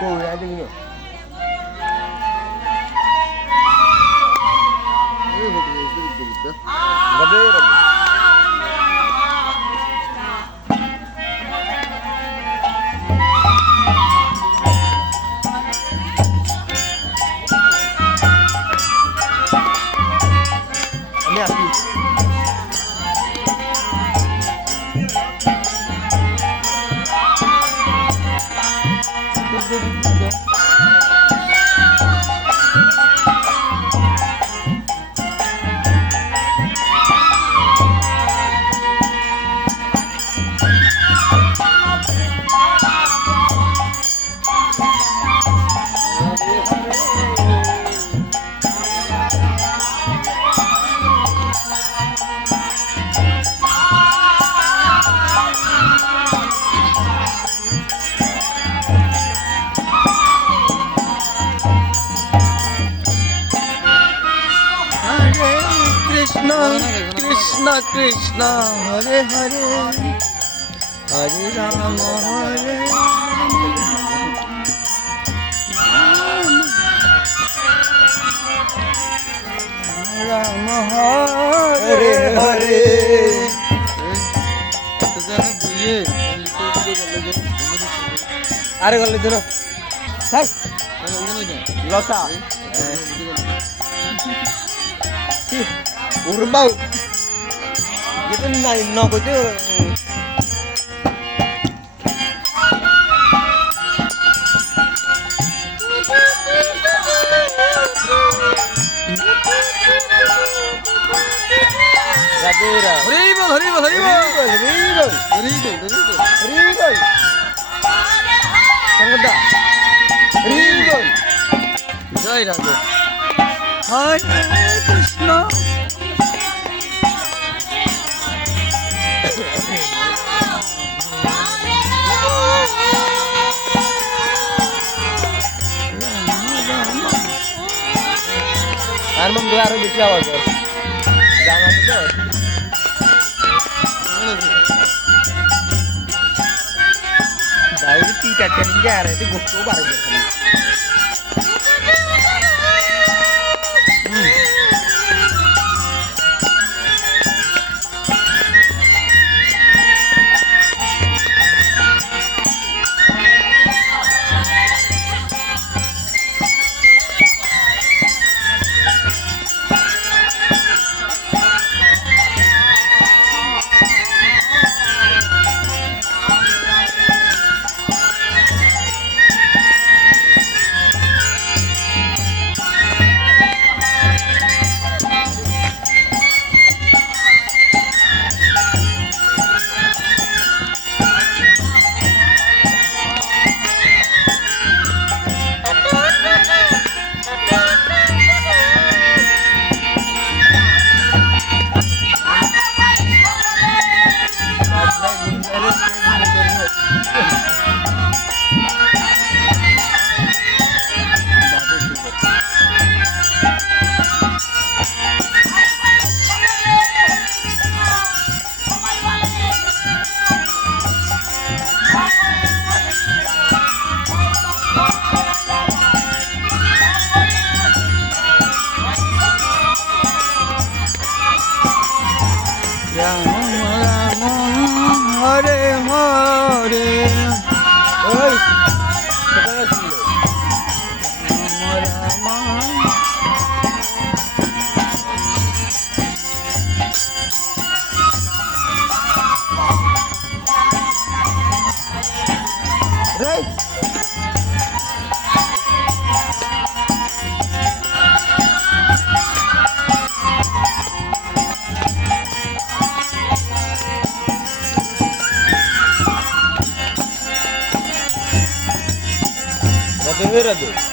Cô ra đi nữa. Gede Rabu. Ini api. Krishna Krishna Hare Hare Hare Rama Hare Rama Hare Hare আরে গলে ধরো থাক লসা উড়বাউ itu naik nok itu Radera Haribol Sangada Haribol Jai Radha Hare Krishna আর মন দুয়ারে বেশি আওয়াজ হয় জানা তো দাউরি তিনটা ট্রেনিং যা রে তো গোস্ত বাড়ে খালি Hare Hare Oi Rama Right Radhe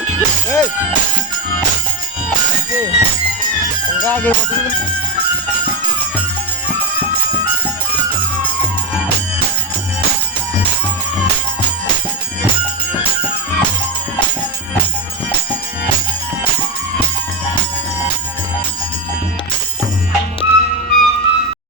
এই, এই, আমরা আগের মতো